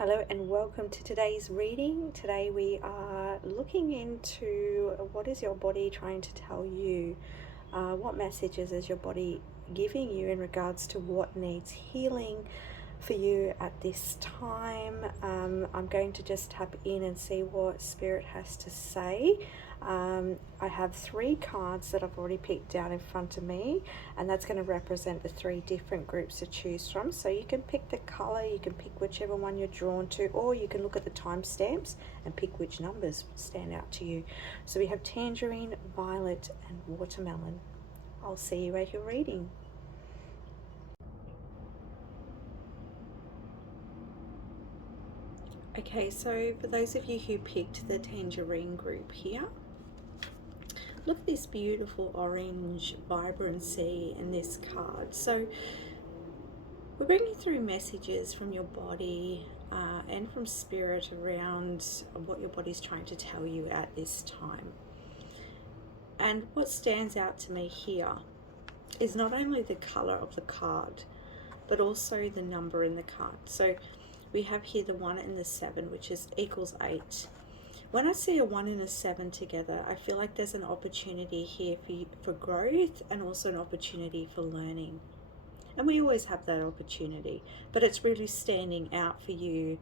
Hello and welcome to today's reading. Today we are looking into what is your body trying to tell you? What messages is your body giving you in regards to what needs healing for you at this time? I'm going to just tap in and see what Spirit has to say. I have 3 cards that I've already picked out in front of me, and that's going to represent the 3 different groups to choose from. So you can pick the color, you can pick whichever one you're drawn to, or you can look at the timestamps and pick which numbers stand out to you. So we have Tangerine, Violet, and Watermelon. I'll see you at your reading. Okay, so for those of you who picked the Tangerine group here, look at this beautiful orange vibrancy in this card. So we're bringing through messages from your body and from Spirit around what your body's trying to tell you at this time. And what stands out to me here is not only the color of the card, but also the number in the card. So we have here the 1 and the 7, which equals 8. When I see a 1 and a 7 together, I feel like there's an opportunity here for growth and also an opportunity for learning. And we always have that opportunity, but it's really standing out for you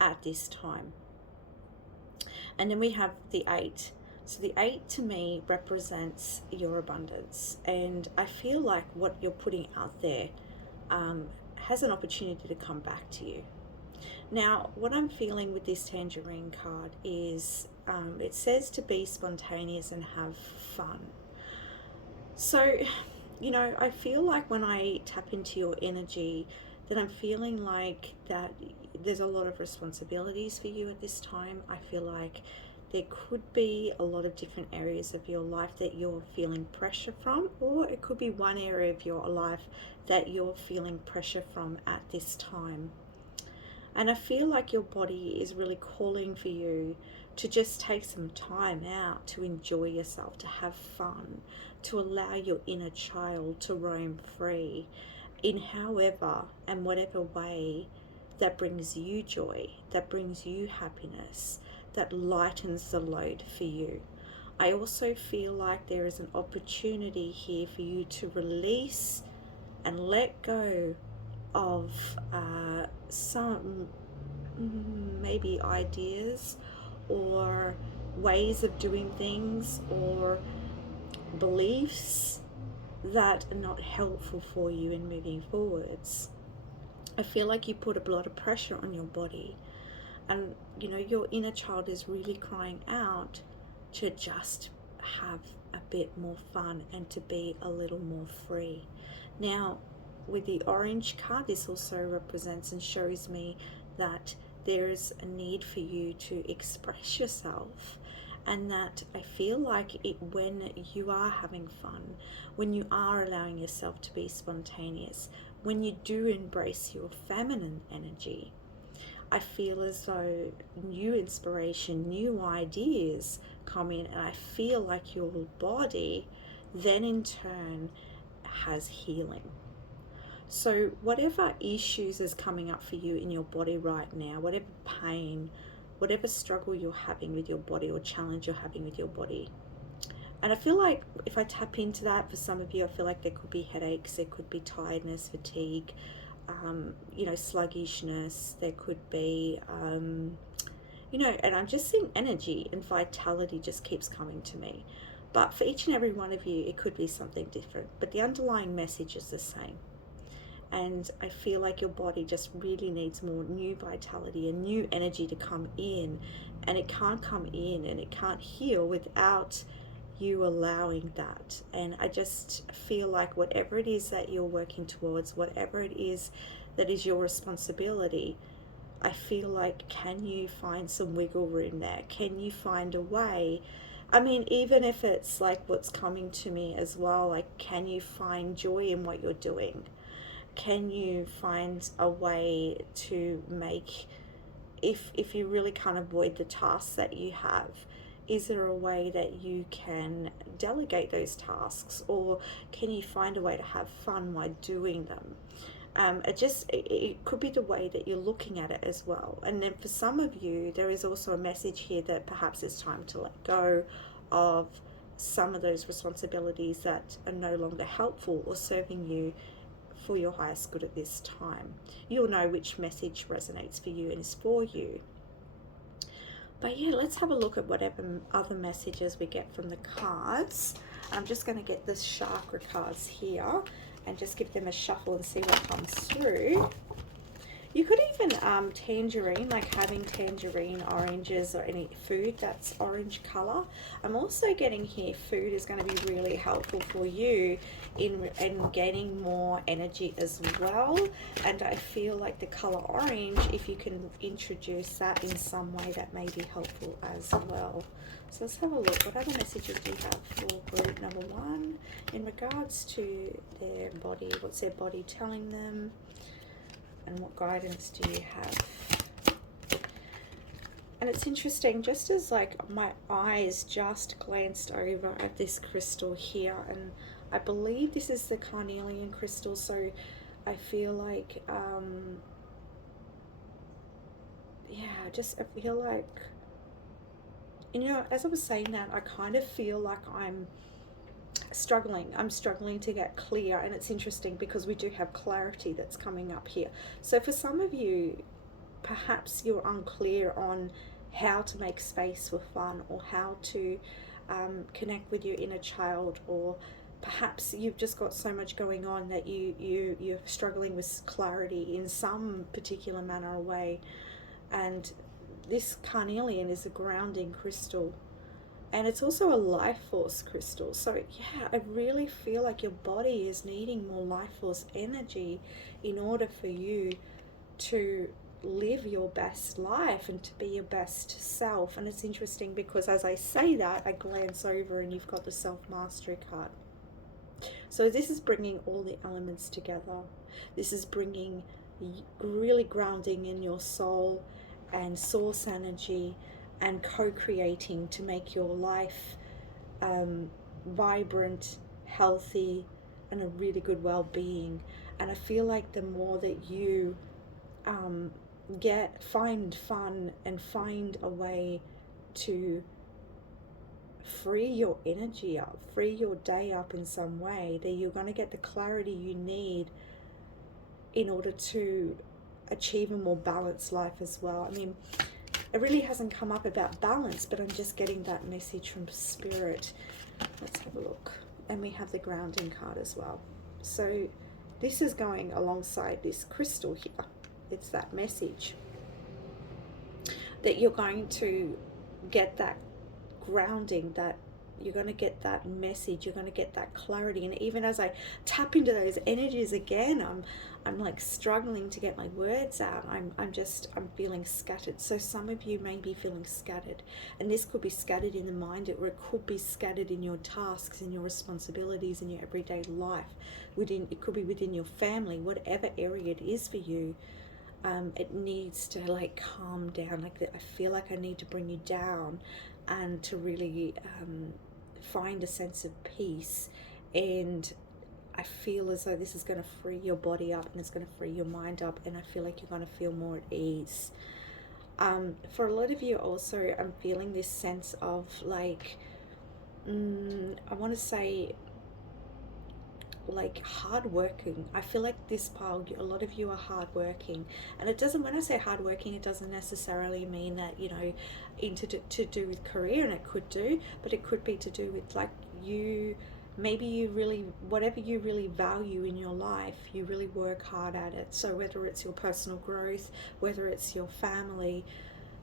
at this time. And then we have the 8. So the 8 to me represents your abundance. And I feel like what you're putting out there has an opportunity to come back to you. Now, what I'm feeling with this Tangerine card is it says to be spontaneous and have fun. So, you know, I feel like when I tap into your energy, that I'm feeling like that there's a lot of responsibilities for you at this time. I feel like there could be a lot of different areas of your life that you're feeling pressure from, or it could be one area of your life that you're feeling pressure from at this time. And I feel like your body is really calling for you to just take some time out to enjoy yourself, to have fun, to allow your inner child to roam free in however and whatever way that brings you joy, that brings you happiness, that lightens the load for you. I also feel like there is an opportunity here for you to release and let go of some maybe ideas or ways of doing things or beliefs that are not helpful for you in moving forwards. I feel like you put a lot of pressure on your body, and you know your inner child is really crying out to just have a bit more fun and to be a little more free. Now, with the orange card, this also represents and shows me that there's a need for you to express yourself, and that I feel like when you are having fun, when you are allowing yourself to be spontaneous, when you do embrace your feminine energy, I feel as though new inspiration, new ideas come in, and I feel like your body then in turn has healing. So whatever issues is coming up for you in your body right now, whatever pain, whatever struggle you're having with your body or challenge you're having with your body. And I feel like if I tap into that, for some of you, I feel like there could be headaches, there could be tiredness, fatigue, sluggishness, there could be, and I'm just seeing energy and vitality just keeps coming to me. But for each and every one of you, it could be something different, but the underlying message is the same. And I feel like your body just really needs more new vitality and new energy to come in. And it can't come in and it can't heal without you allowing that. And I just feel like whatever it is that you're working towards, whatever it is that is your responsibility, I feel like, can you find some wiggle room there? Can you find a way? I mean, even if it's like what's coming to me as well, like, can you find joy in what you're doing? Can you find a way to make, if you really can't avoid the tasks that you have, is there a way that you can delegate those tasks, or can you find a way to have fun while doing them? It could be the way that you're looking at it as well. And then for some of you, there is also a message here that perhaps it's time to let go of some of those responsibilities that are no longer helpful or serving you for your highest good at this time. You'll know which message resonates for you and is for you. But yeah, let's have a look at whatever other messages we get from the cards. I'm just going to get the chakra cards here and just give them a shuffle and see what comes through. You could even tangerine, like having tangerine oranges or any food that's orange color. I'm also getting here food is going to be really helpful for you in gaining more energy as well. And I feel like the color orange, if you can introduce that in some way, that may be helpful as well. So let's have a look. What other messages do you have for group number 1 in regards to their body? What's their body telling them? And what guidance do you have? And it's interesting, just as like my eyes just glanced over at this crystal here, and I believe this is the carnelian crystal, so I feel like I feel like, you know, as I was saying that, I kind of feel like I'm struggling to get clear. And it's interesting because we do have clarity that's coming up here. So for some of you, perhaps you're unclear on how to make space for fun, or how to connect with your inner child, or perhaps you've just got so much going on that you're struggling with clarity in some particular manner or way. And this carnelian is a grounding crystal. And it's also a life force crystal. So yeah, I really feel like your body is needing more life force energy in order for you to live your best life and to be your best self. And it's interesting because as I say that, I glance over and you've got the self-mastery card. So this is bringing all the elements together. This is bringing really grounding in your soul and source energy, and co-creating to make your life vibrant, healthy, and a really good well-being. And I feel like the more that you find fun and find a way to free your energy up, free your day up in some way, that you're going to get the clarity you need in order to achieve a more balanced life as well. I mean, it really hasn't come up about balance, but I'm just getting that message from Spirit. Let's have a look. And we have the grounding card as well. So this is going alongside this crystal here. It's that message that you're going to get that grounding, that you're going to get that message, you're going to get that clarity. And even as I tap into those energies again, I'm like struggling to get my words out. I'm feeling scattered. So some of you may be feeling scattered, and this could be scattered in the mind, or it could be scattered in your tasks, in your responsibilities, in your everyday life. It could be within your family, whatever area it is for you. It needs to like calm down. Like I feel like I need to bring you down, and to really find a sense of peace. And I feel as though this is going to free your body up, and it's going to free your mind up, and I feel like you're going to feel more at ease. For a lot of you also, I'm feeling this sense of like, I want to say like hardworking. I feel like this pile, a lot of you are hardworking, and it doesn't, when I say hardworking, it doesn't necessarily mean that, you know, to do with career, and it could do, but it could be to do with like maybe you really, whatever you really value in your life, you really work hard at it. So whether it's your personal growth, whether it's your family,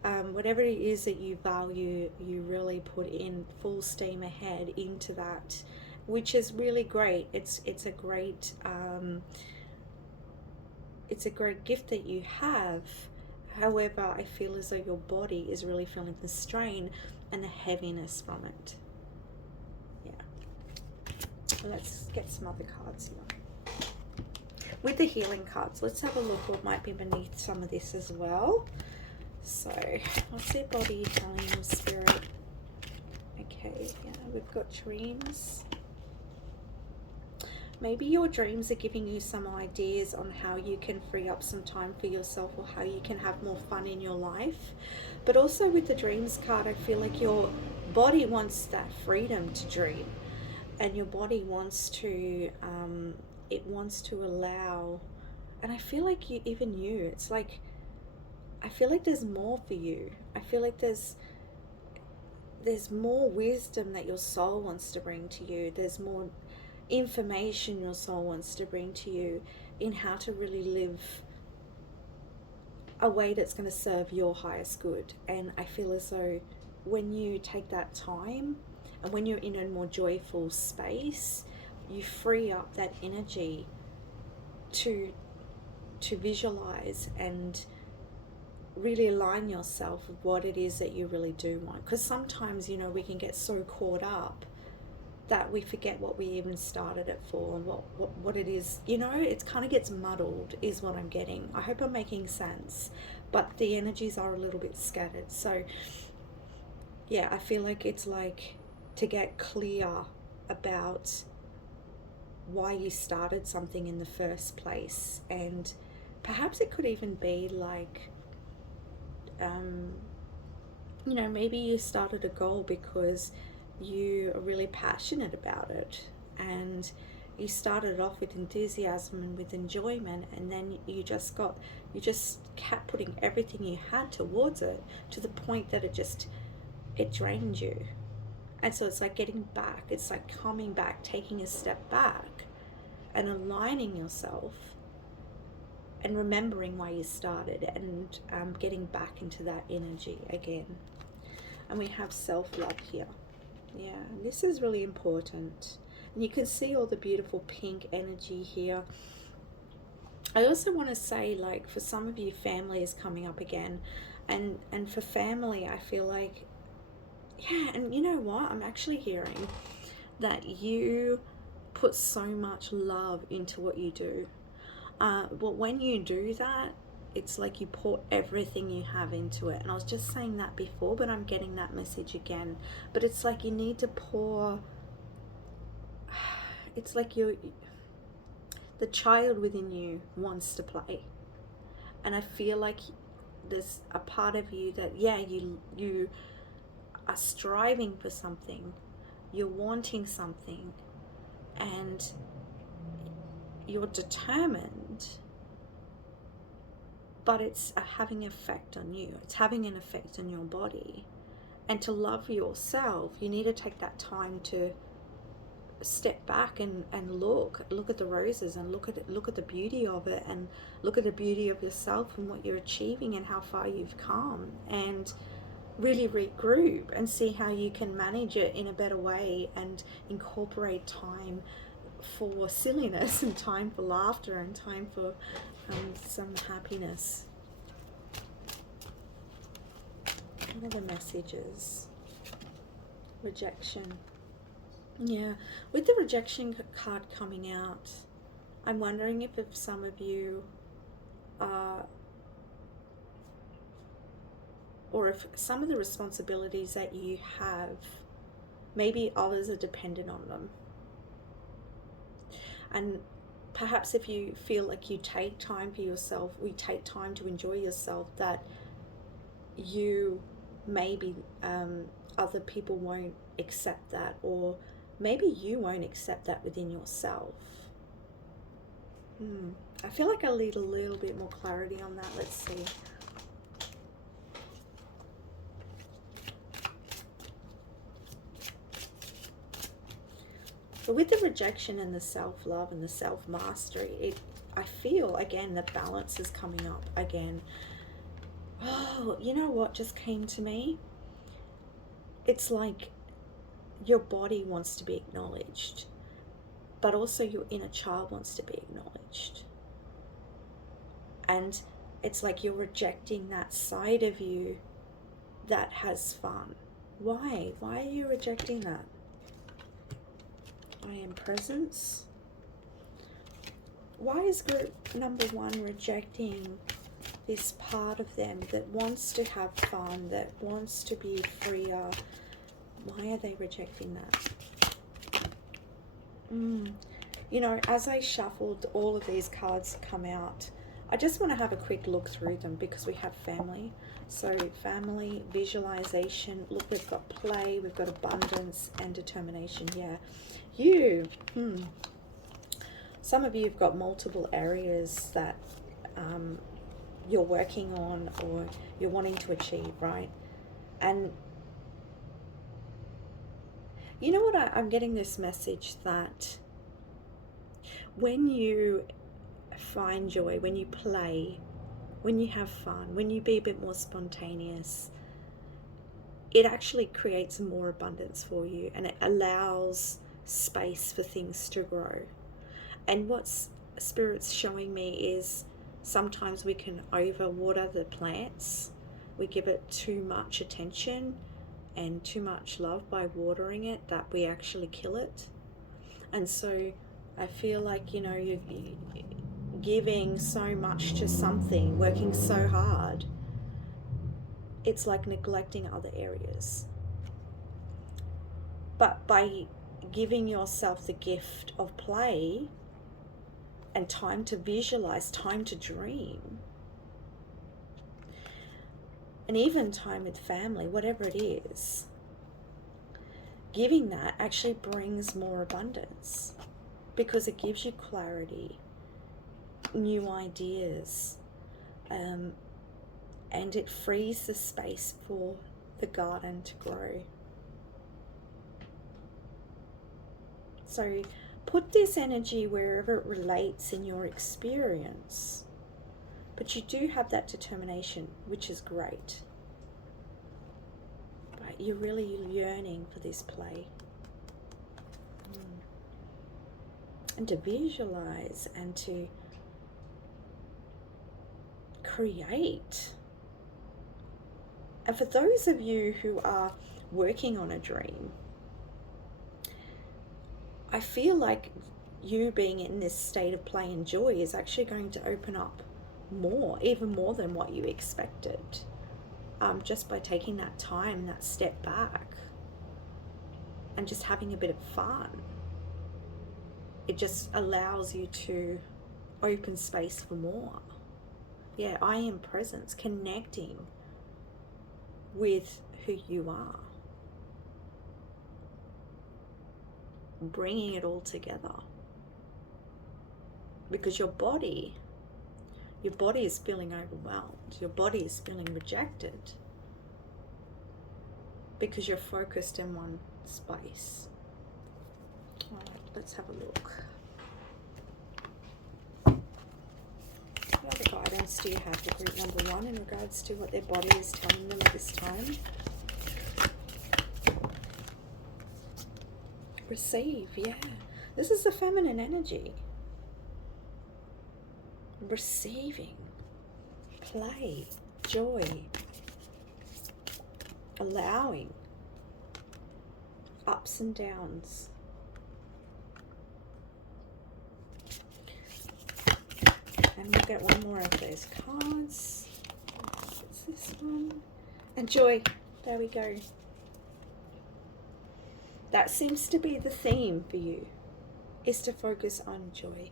whatever it is that you value, you really put in full steam ahead into that, which is really great. It's a great gift that you have. However, I feel as though your body is really feeling the strain and the heaviness from it. Yeah. Let's get some other cards here. With the healing cards, let's have a look what might be beneath some of this as well. So, what's their body telling your spirit? Okay, yeah, we've got dreams. Maybe your dreams are giving you some ideas on how you can free up some time for yourself, or how you can have more fun in your life. But also with the dreams card, I feel like your body wants that freedom to dream, and your body wants to it wants to allow. And I feel like it's like, I feel like there's more for you. I feel like there's more wisdom that your soul wants to bring to you. There's more information your soul wants to bring to you in how to really live a way that's going to serve your highest good. And I feel as though when you take that time, and when you're in a more joyful space, you free up that energy to visualize and really align yourself with what it is that you really do want. Because sometimes, we can get so caught up that we forget what we even started it for, and what it is. It kind of gets muddled, is what I'm getting. I hope I'm making sense, but the energies are a little bit scattered. So yeah, I feel like it's like to get clear about why you started something in the first place. And perhaps it could even be like, maybe you started a goal because you are really passionate about it, and you started off with enthusiasm and with enjoyment, and then you just kept putting everything you had towards it, to the point that it drained you. And so it's like getting back, it's like coming back, taking a step back and aligning yourself and remembering why you started, and getting back into that energy again. And we have self-love here. Yeah, and this is really important. And you can see all the beautiful pink energy here. I also want to say, like, for some of you, family is coming up again. And for family, I feel like, yeah, and you know what? I'm actually hearing that you put so much love into what you do. But when you do that, it's like you pour everything you have into it. And I was just saying that before, but I'm getting that message again. But it's like you need to pour. It's like the child within you wants to play. And I feel like there's a part of you that, yeah, you are striving for something. You're wanting something. And you're determined, but it's having an effect on you. It's having an effect on your body. And to love yourself, you need to take that time to step back and look at the roses, and look at the beauty of it, and look at the beauty of yourself and what you're achieving and how far you've come, and really regroup and see how you can manage it in a better way, and incorporate time for silliness, and time for laughter, and time for some happiness. What are the messages? Rejection. Yeah, with the rejection card coming out, I'm wondering if some of you are, or if some of the responsibilities that you have, maybe others are dependent on them. And perhaps if you feel like you take time for yourself, we take time to enjoy yourself, that you maybe other people won't accept that, or maybe you won't accept that within yourself. I feel like I need a little bit more clarity on that. Let's see. But with the rejection and the self-love and the self-mastery, I feel, again, the balance is coming up again. Oh, you know what just came to me? It's like your body wants to be acknowledged, but also your inner child wants to be acknowledged. And it's like you're rejecting that side of you that has fun. Why? Why are you rejecting that? I am presence. Why is group number 1 rejecting this part of them that wants to have fun, that wants to be freer? Why are they rejecting that? You know, as I shuffled all of these cards come out, I just want to have a quick look through them because we have family. So family, visualization, look, we've got play, we've got abundance and determination. Yeah, you, some of you have got multiple areas that you're working on or you're wanting to achieve, right? And you know what, I'm getting this message that when you find joy, when you play, when you have fun, when you be a bit more spontaneous, it actually creates more abundance for you and it allows space for things to grow. And what's Spirit's showing me is sometimes we can overwater the plants. We give it too much attention and too much love by watering it that we actually kill it. And so I feel like, you know, you're giving so much to something, working so hard, it's like neglecting other areas. But by giving yourself the gift of play and time to visualize, time to dream, and even time with family, whatever it is, giving that actually brings more abundance because it gives you clarity, new ideas, and it frees the space for the garden to grow. So put this energy wherever it relates in your experience. But you do have that determination, which is great. But you're really yearning for this play. And to visualize and to create. And for those of you who are working on a dream, I feel like you being in this state of play and joy is actually going to open up more, even more than what you expected, just by taking that time, that step back and just having a bit of fun. It just allows you to open space for more. Yeah, I am presence, connecting with who you are, bringing it all together, because your body is feeling overwhelmed, your body is feeling rejected because you're focused in one space. All right, let's have a look. What other guidance do you have for group number 1 in regards to what their body is telling them at this time? Receive, yeah. This is the feminine energy. Receiving, play, joy, allowing, ups and downs. And we'll get one more of those cards. What's this one? And joy. There we go. That seems to be the theme for you, is to focus on joy.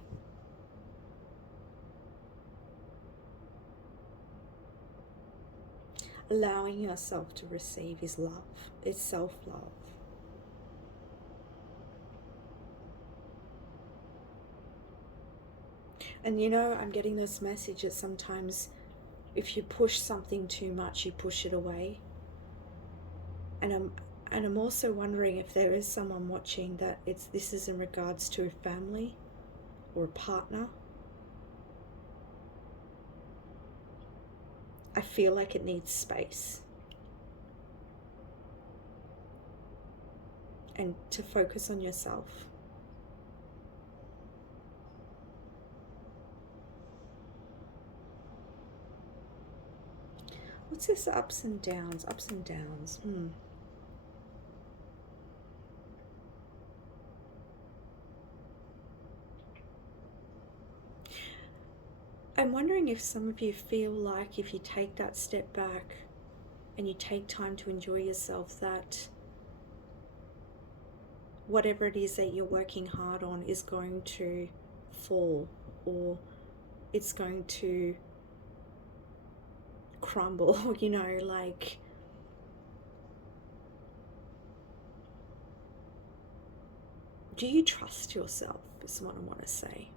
Allowing yourself to receive is love, is self-love. And you know, I'm getting this message that sometimes if you push something too much, you push it away. And I'm also wondering if there is someone watching that this is in regards to a family or a partner. I feel like it needs space. And to focus on yourself. What's this ups and downs? Ups and downs. I'm wondering if some of you feel like if you take that step back and you take time to enjoy yourself, that whatever it is that you're working hard on is going to fall, or it's going to crumble, you know, like do you trust yourself is what I want to say.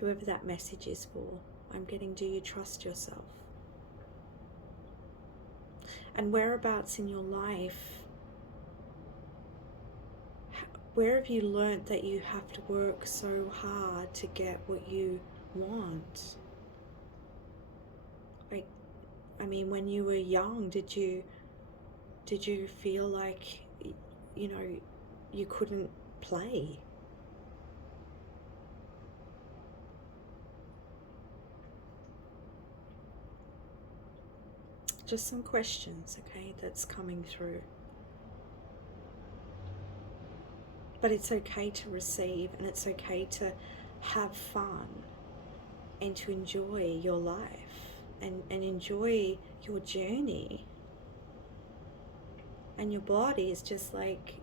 Whoever that message is for, I'm getting, do you trust yourself? And whereabouts in your life, where have you learnt that you have to work so hard to get what you want? Like, I mean, when you were young, did you feel like, you know, you couldn't play? Just some questions, okay, that's coming through. But it's okay to receive, and it's okay to have fun and to enjoy your life and enjoy your journey. And your body is just like,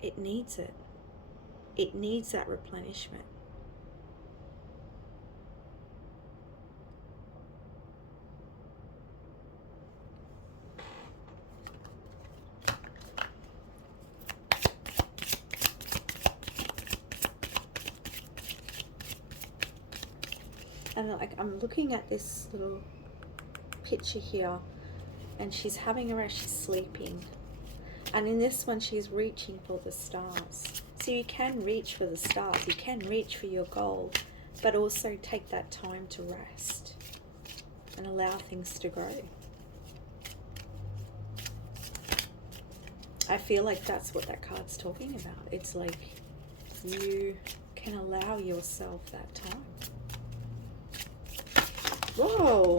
it needs it. It needs that replenishment. And like, I'm looking at this little picture here, and she's having her as she's sleeping. And in this one, she's reaching for the stars. So you can reach for the stars, you can reach for your goal, but also take that time to rest and allow things to grow. I feel like that's what that card's talking about. It's like you can allow yourself that time. Whoa!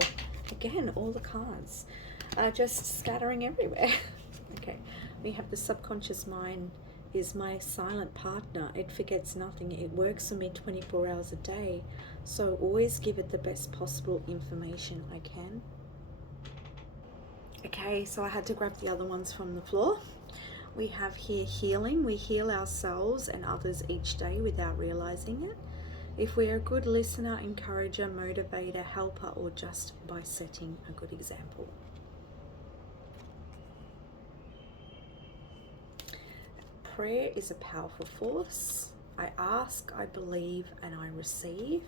Again, all the cards are just scattering everywhere. Okay, we have the subconscious mind is my silent partner. It forgets nothing. It works for me 24 hours a day. So always give it the best possible information I can. Okay, so I had to grab the other ones from the floor. We have here healing. We heal ourselves and others each day without realizing it. If we're a good listener, encourager, motivator, helper, or just by setting a good example. Prayer is a powerful force. I ask, I believe, and I receive.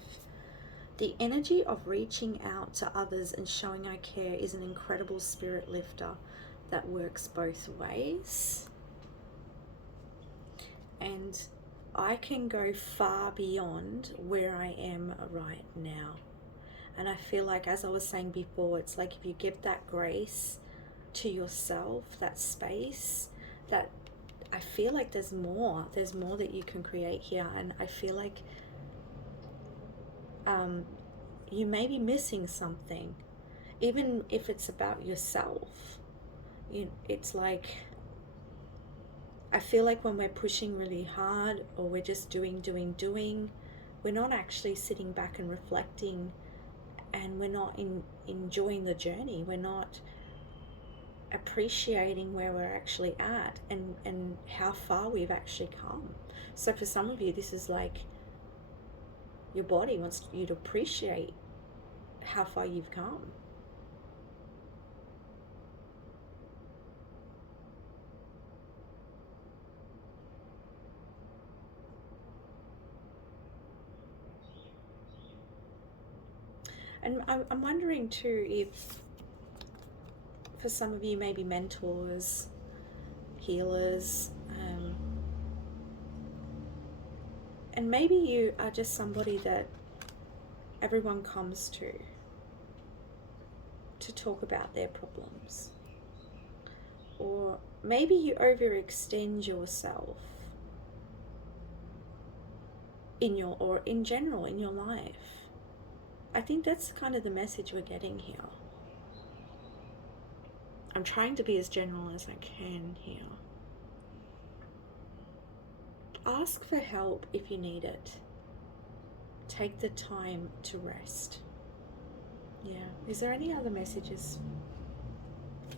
The energy of reaching out to others and showing I care is an incredible spirit lifter that works both ways. And I can go far beyond where I am right now. And I feel like, as I was saying before, it's like if you give that grace to yourself, that space, that I feel like there's more that you can create here. And I feel like you may be missing something, even if it's about yourself. It's like, I feel like when we're pushing really hard, or we're just doing, we're not actually sitting back and reflecting, and we're not enjoying the journey. We're not appreciating where we're actually at and how far we've actually come. So for some of you, this is like your body wants you to appreciate how far you've come. And I'm wondering too if for some of you, maybe mentors, healers, and maybe you are just somebody that everyone comes to talk about their problems. Or maybe you overextend yourself in general in your life. I think that's kind of the message we're getting here. I'm trying to be as general as I can here. Ask for help if you need it. Take the time to rest. Yeah. Is there any other messages?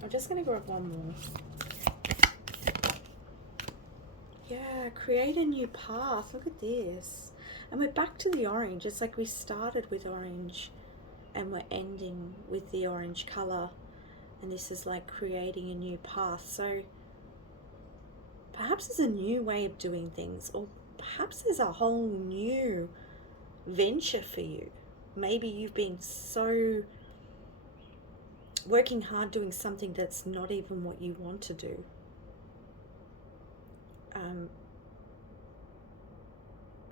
I'm just going to grab one more. Yeah, create a new path. Look at this. And we're back to the orange. It's like we started with orange and we're ending with the orange color. And this is like creating a new path. So perhaps there's a new way of doing things, or perhaps there's a whole new venture for you. Maybe you've been so working hard doing something that's not even what you want to do.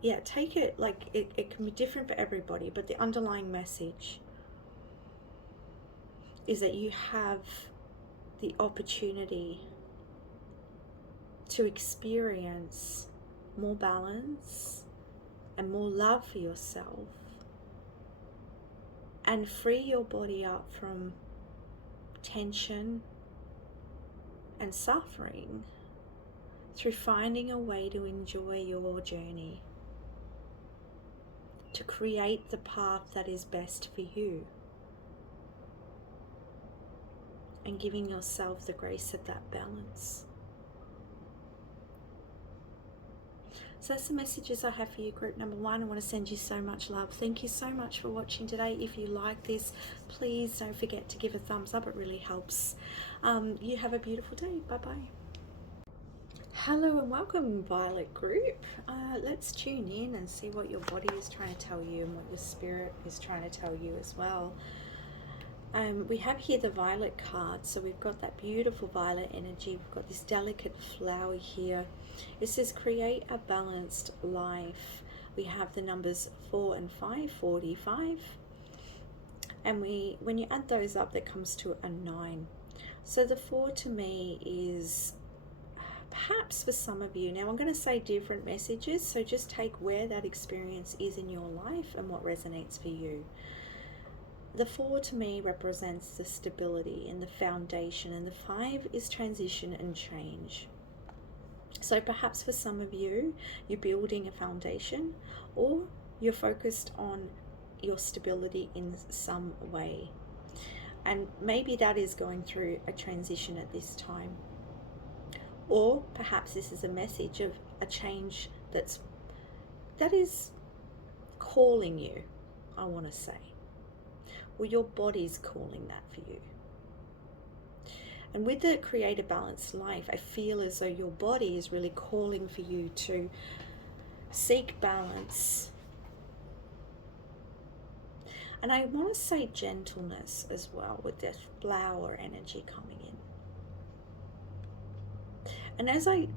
Yeah, take it like it can be different for everybody, but the underlying message is that you have the opportunity to experience more balance and more love for yourself and free your body up from tension and suffering through finding a way to enjoy your journey, to create the path that is best for you, and giving yourself the grace of that balance. So that's the messages I have for you, group number one. I want to send you so much love. Thank you so much for watching today. If you like this, please don't forget to give a thumbs up. It really helps. You have a beautiful day. Bye-bye. Hello and welcome, Violet group. Let's tune in and see what your body is trying to tell you and what your spirit is trying to tell you as well. We have here the violet card, so we've got that beautiful violet energy. We've got this delicate flower here. It says create a balanced life. We have the numbers 4 and 5, 45, and when you add those up, that comes to a 9. So the 4 to me is perhaps for some of you. Now I'm going to say different messages, so just take where that experience is in your life and what resonates for you. The 4 to me represents the stability and the foundation, and the 5 is transition and change. So perhaps for some of you, you're building a foundation, or you're focused on your stability in some way. And maybe that is going through a transition at this time. Or perhaps this is a message of a change that is calling you, I want to say. Well, your body's calling that for you. And with the create a balanced life, I feel as though your body is really calling for you to seek balance. And I want to say gentleness as well, with this flower energy coming in. And as I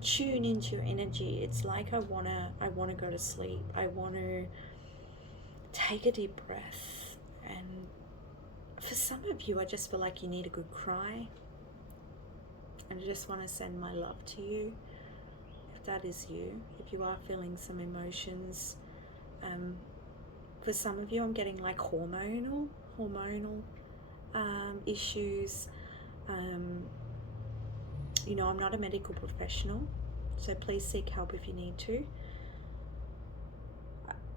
tune into your energy, it's like I want to go to sleep. I want to take a deep breath. And for some of you, I just feel like you need a good cry. And I just want to send my love to you, if that is you, if you are feeling some emotions. For some of you, I'm getting like hormonal issues. You know, I'm not a medical professional, so please seek help if you need to.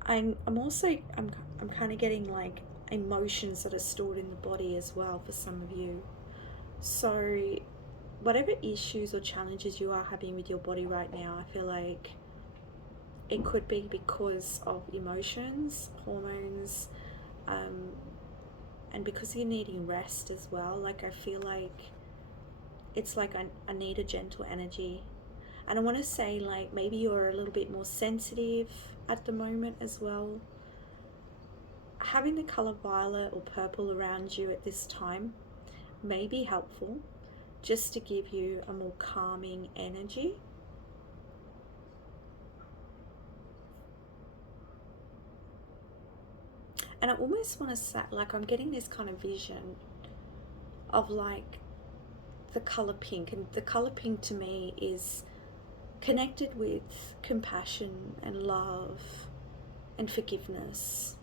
I'm kind of getting like emotions that are stored in the body as well for some of you. So whatever issues or challenges you are having with your body right now, I feel like it could be because of emotions, hormones, and because you're needing rest as well. Like I feel like it's like I need a gentle energy. And I want to say, like, maybe you're a little bit more sensitive at the moment as well. Having the color violet or purple around you at this time may be helpful, just to give you a more calming energy. And I almost want to say, like, I'm getting this kind of vision of like the color pink, and the color pink to me is connected with compassion and love and forgiveness.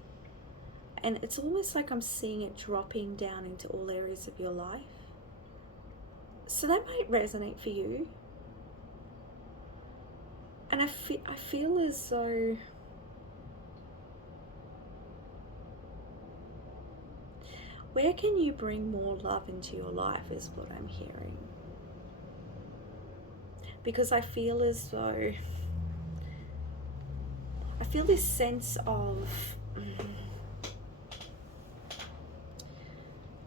And it's almost like I'm seeing it dropping down into all areas of your life. So that might resonate for you. And I feel as though Where can you bring more love into your life is what I'm hearing. Because I feel as though, I feel this sense of,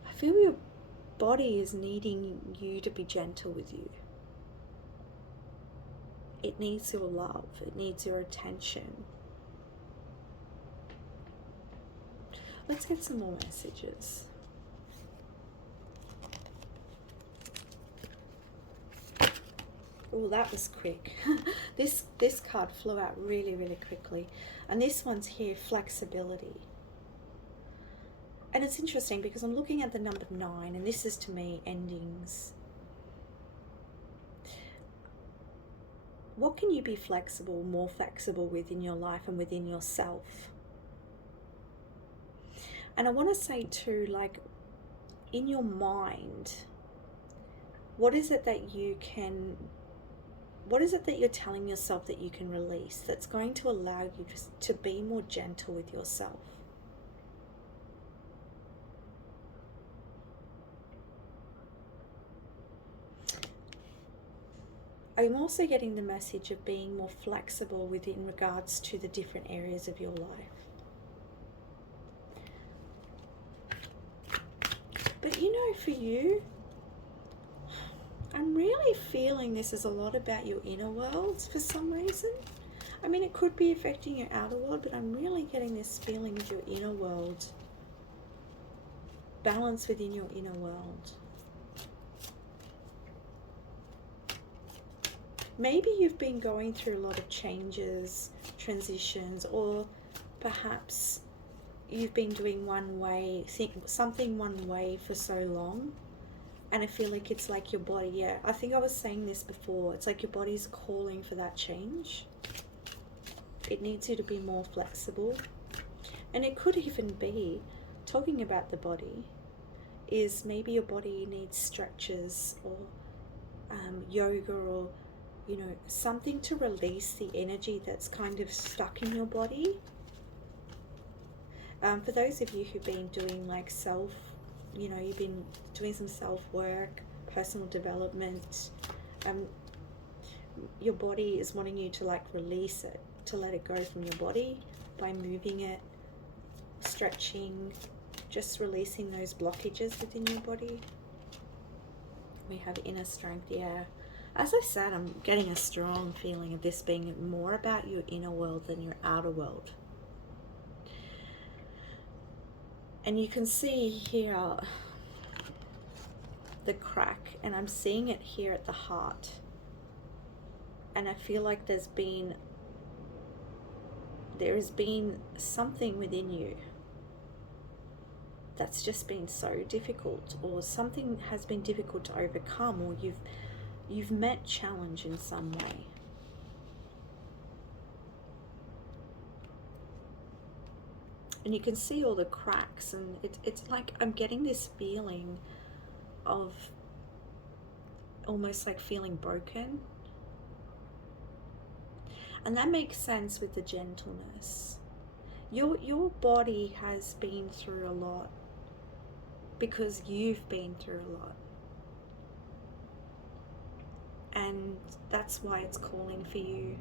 I feel your body is needing you to be gentle with you. It needs your love, it needs your attention. Let's get some more messages. Oh, that was quick. This card flew out really, really quickly. And this one's here, flexibility. And it's interesting because I'm looking at the number 9, and this is to me endings. What can you be flexible, more flexible with in your life and within yourself? And I want to say too, like, in your mind, what is it that you can, what is it that you're telling yourself that you can release that's going to allow you to be more gentle with yourself? I'm also getting the message of being more flexible within regards to the different areas of your life. But you know, for you, I'm really feeling this is a lot about your inner world for some reason. I mean, it could be affecting your outer world, but I'm really getting this feeling of your inner world. Balance within your inner world. Maybe you've been going through a lot of changes, transitions, or perhaps you've been doing something one way for so long, and I feel like it's like your body, yeah, I think I was saying this before, it's like your body's calling for that change. It needs you to be more flexible. And it could even be, talking about the body, is maybe your body needs stretches or yoga, or you know, something to release the energy that's kind of stuck in your body. For those of you who've been doing like you've been doing some self-work, personal development, your body is wanting you to like release it, to let it go from your body by moving it, stretching, just releasing those blockages within your body. We have inner strength, yeah. As I said, I'm getting a strong feeling of this being more about your inner world than your outer world. And you can see here the crack, and I'm seeing it here at the heart. And I feel like there has been something within you that's just been so difficult, or something has been difficult to overcome, or you've met challenge in some way. And you can see all the cracks, and it's like I'm getting this feeling of almost like feeling broken. And that makes sense with the gentleness. Your body has been through a lot because you've been through a lot. And that's why it's calling for you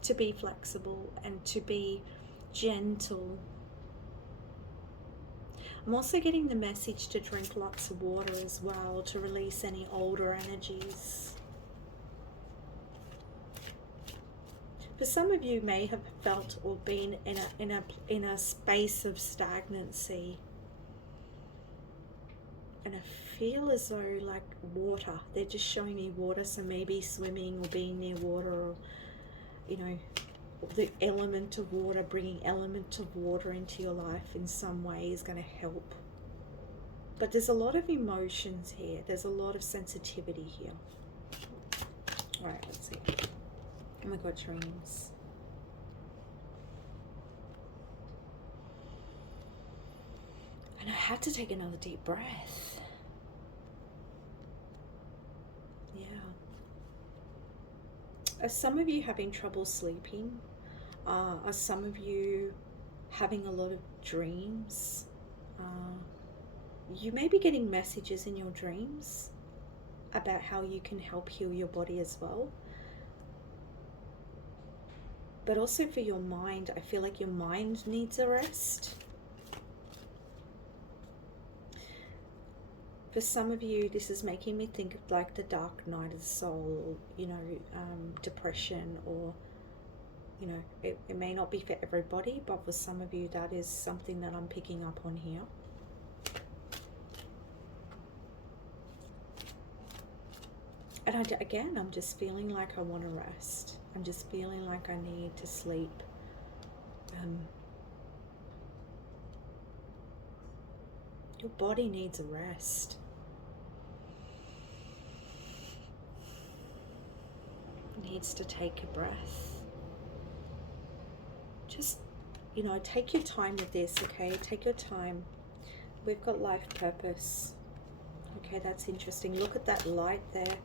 to be flexible and to be gentle. I'm also getting the message to drink lots of water as well, to release any older energies. For some of you may have felt or been in a space of stagnancy. And I feel as though like water, they're just showing me water, so maybe swimming or being near water, or you know, the element of water, bringing element of water into your life in some way is going to help. But there's a lot of emotions here, there's a lot of sensitivity here. Alright, let's see. Oh my god, dreams. And I had to take another deep breath. Yeah. Are some of you having trouble sleeping? Are some of you having a lot of dreams? You may be getting messages in your dreams about how you can help heal your body as well. But also for your mind, I feel like your mind needs a rest. For some of you, this is making me think of like the dark night of the soul, you know, depression, or, you know, it may not be for everybody, but for some of you, that is something that I'm picking up on here. And again, I'm just feeling like I want to rest. I'm just feeling like I need to sleep. Your body needs a rest. It needs to take a breath. Just, you know, take your time with this, okay? Take your time. We've got life purpose. Okay, that's interesting. Look at that light there.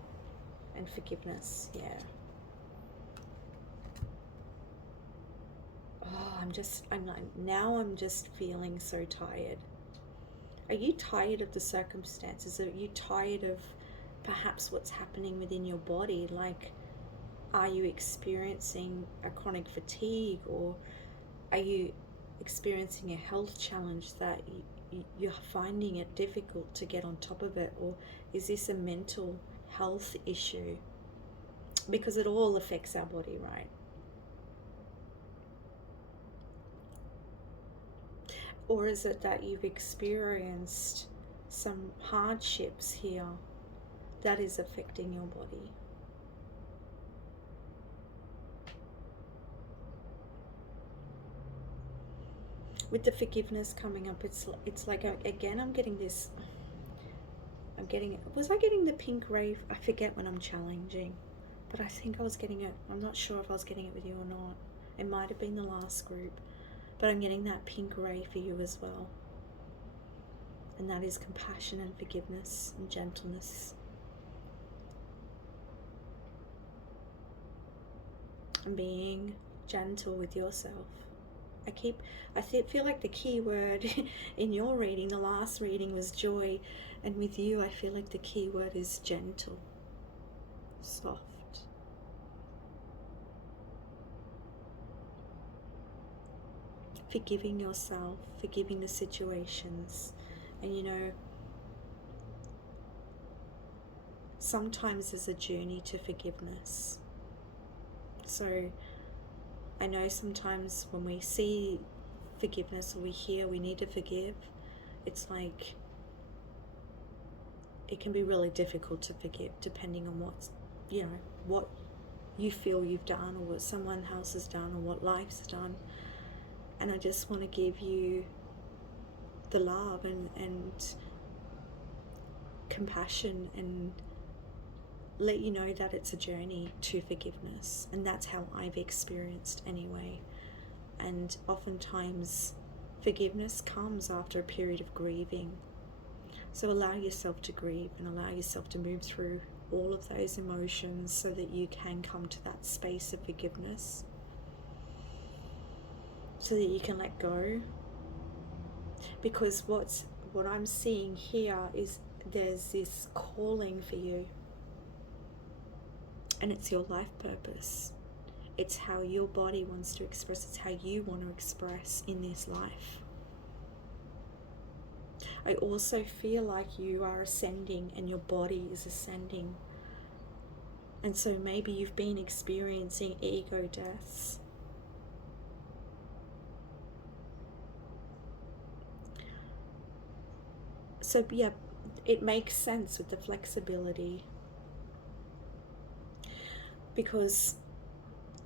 And forgiveness, yeah. Oh, I'm just feeling so tired. Are you tired of the circumstances? Are you tired of perhaps what's happening within your body? Like, are you experiencing a chronic fatigue, or are you experiencing a health challenge that you're finding it difficult to get on top of it? Or is this a mental health issue? Because it all affects our body, right? Or is it that you've experienced some hardships here that is affecting your body? With the forgiveness coming up, it's like, again, I'm getting this, was I getting the pink ray? I forget when I'm challenging, but I think I was getting it. I'm not sure if I was getting it with you or not. It might have been the last group, but I'm getting that pink ray for you as well. And that is compassion and forgiveness and gentleness. And being gentle with yourself. I feel like the key word in your reading, the last reading, was joy. And with you, I feel like the key word is gentle, soft. Forgiving yourself, forgiving the situations. And you know, sometimes there's a journey to forgiveness. So I know sometimes when we see forgiveness, or we hear we need to forgive, it's like it can be really difficult to forgive, depending on what you feel you've done, or what someone else has done, or what life's done. And I just want to give you the love and compassion, and let you know that it's a journey to forgiveness. And that's how I've experienced anyway. And oftentimes forgiveness comes after a period of grieving. So allow yourself to grieve, and allow yourself to move through all of those emotions so that you can come to that space of forgiveness, so that you can let go. Because what I'm seeing here is there's this calling for you, and it's your life purpose. It's how your body wants to express. It's how you want to express in this life. I also feel like you are ascending, and your body is ascending. And so maybe you've been experiencing ego deaths. So yeah, it makes sense with the flexibility, because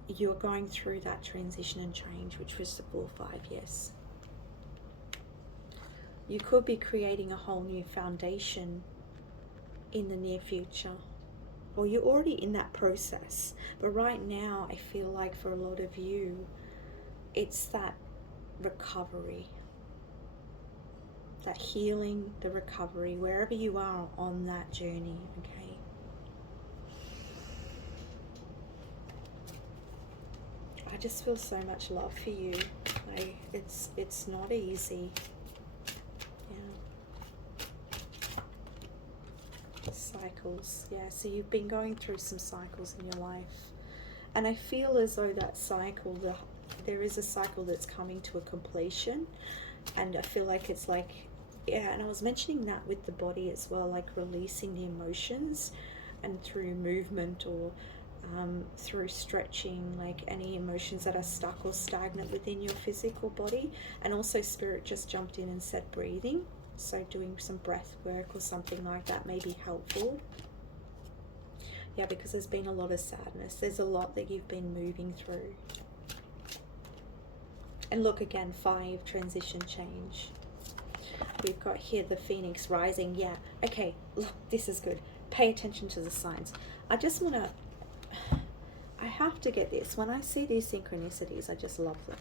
you're going through that transition and change, which was the 4-5, yes. You could be creating a whole new foundation in the near future, or you're already in that process. But right now, I feel like for a lot of you, it's that recovery, that healing, the recovery, wherever you are on that journey, okay? I just feel so much love for you. Like, it's not easy. cycles. Yeah, so you've been going through some cycles in your life. And I feel as though that cycle, there is a cycle that's coming to a completion. And I feel like it's like, yeah, and I was mentioning that with the body as well, like releasing the emotions, and through movement or through stretching, like any emotions that are stuck or stagnant within your physical body. And also Spirit just jumped in and said breathing. So doing some breath work or something like that may be helpful. Yeah, because there's been a lot of sadness. There's a lot that you've been moving through. And look again, 5, transition, change. We've got here the Phoenix rising. Yeah, okay, look, this is good. Pay attention to the signs. I just want to, I have to get this. When I see these synchronicities, I just love them.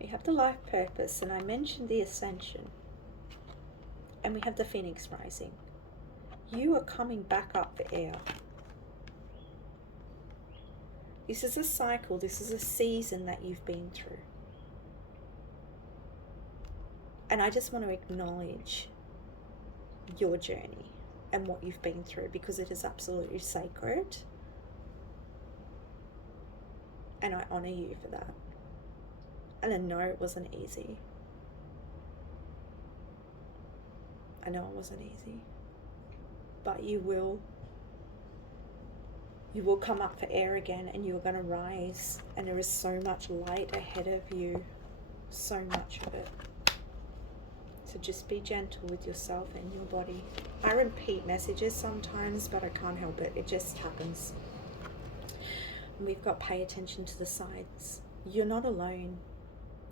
We have the life purpose, and I mentioned the ascension. And we have the Phoenix rising. You are coming back up for air. This is a cycle, this is a season that you've been through. And I just want to acknowledge your journey and what you've been through, because it is absolutely sacred. And I honor you for that. And I know it wasn't easy. I know it wasn't easy. But you will come up for air again, and you're going to rise. And there is so much light ahead of you. So much of it. So just be gentle with yourself and your body. I repeat messages sometimes, but I can't help it. It just happens. And we've got pay attention to the signs. You're not alone.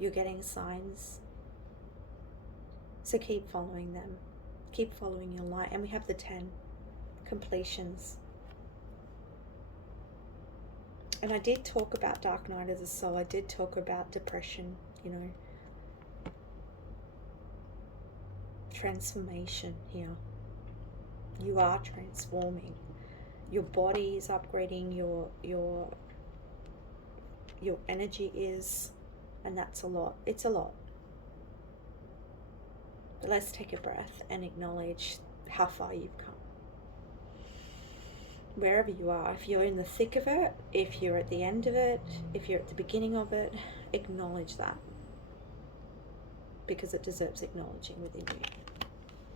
You're getting signs. So keep following them. Keep following your light. And we have the 10 completions. And I did talk about Dark Night of the Soul. I did talk about depression, you know. Transformation here. You are transforming. Your body is upgrading, your energy is, and that's a lot. It's a lot. But let's take a breath and acknowledge how far you've come. Wherever you are, if you're in the thick of it, if you're at the end of it, if you're at the beginning of it, acknowledge that. Because it deserves acknowledging within you.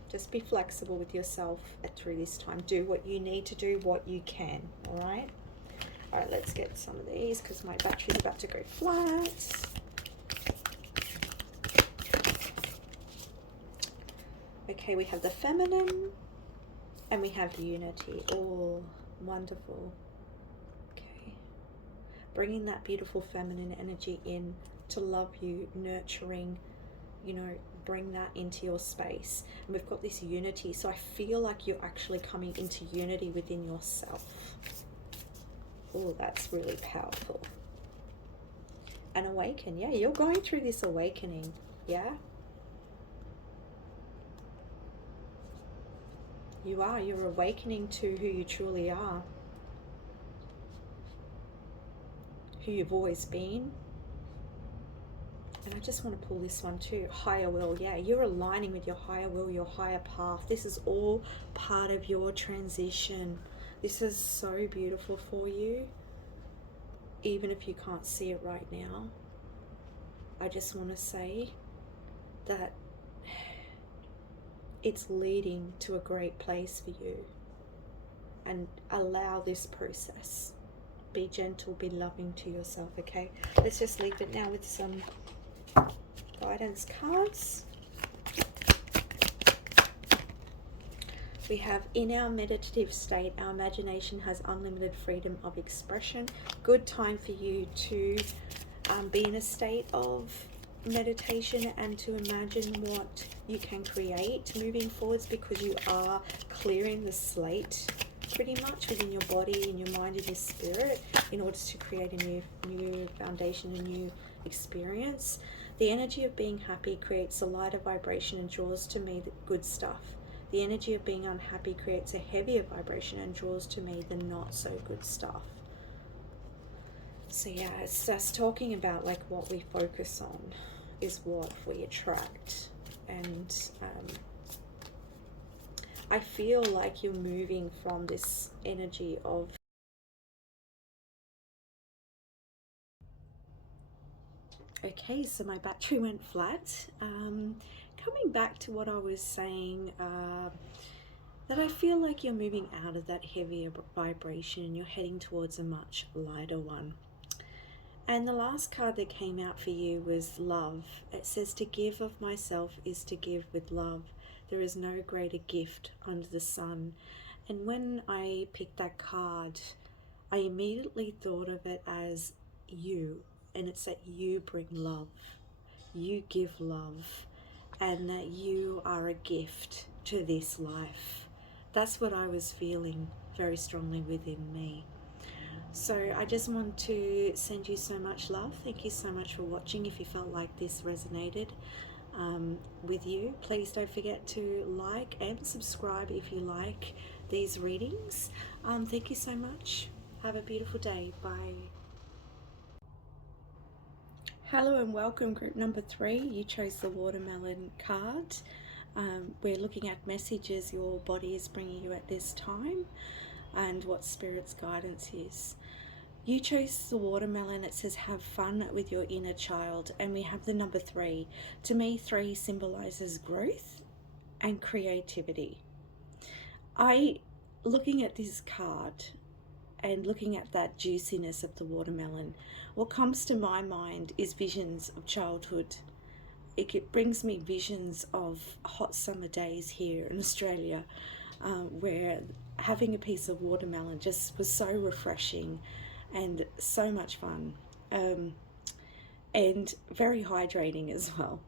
Just be flexible with yourself through this time. Do what you need to do, what you can, all right? All right, let's get some of these because my battery's about to go flat. Okay, we have the feminine and we have unity. Oh, wonderful. Okay. Bringing that beautiful feminine energy in to love you, nurturing, you know, bring that into your space. And we've got this unity. So I feel like you're actually coming into unity within yourself. Oh, that's really powerful. And awaken. Yeah, you're going through this awakening. Yeah. You are. You're awakening to who you truly are. Who you've always been. And I just want to pull this one too. Higher will. Yeah, you're aligning with your higher will, your higher path. This is all part of your transition. This is so beautiful for you. Even if you can't see it right now. I just want to say that it's leading to a great place for you. And allow this process. Be gentle, be loving to yourself, okay? Let's just leave it now with some guidance cards. We have, in our meditative state, our imagination has unlimited freedom of expression. Good time for you to be in a state of meditation and to imagine what you can create moving forwards, because you are clearing the slate pretty much within your body, in your mind, in your spirit, in order to create a new foundation, a new experience. The energy of being happy creates a lighter vibration and draws to me the good stuff. The energy of being unhappy creates a heavier vibration and draws to me the not so good stuff. So yeah, it's just talking about like what we focus on is what we attract. And I feel like you're moving from this energy of, okay, so my battery went flat. Coming back to what I was saying, that I feel like you're moving out of that heavier vibration and you're heading towards a much lighter one. And the last card that came out for you was love. It says, to give of myself is to give with love. There is no greater gift under the sun. And when I picked that card, I immediately thought of it as you. And it's that you bring love. You give love. And that you are a gift to this life. That's what I was feeling very strongly within me. So I just want to send you so much love. Thank you so much for watching. If you felt like this resonated with you, please don't forget to like and subscribe if you like these readings. Thank you so much. Have a beautiful day. Bye. Hello and welcome, group number 3. You chose the watermelon card. We're looking at messages your body is bringing you at this time and what Spirit's guidance is. You chose the watermelon. It says have fun with your inner child, and we have the number 3. To me, 3 symbolizes growth and creativity. Looking at this card and looking at that juiciness of the watermelon, what comes to my mind is visions of childhood. It brings me visions of hot summer days here in Australia, where having a piece of watermelon just was so refreshing and so much fun, and very hydrating as well.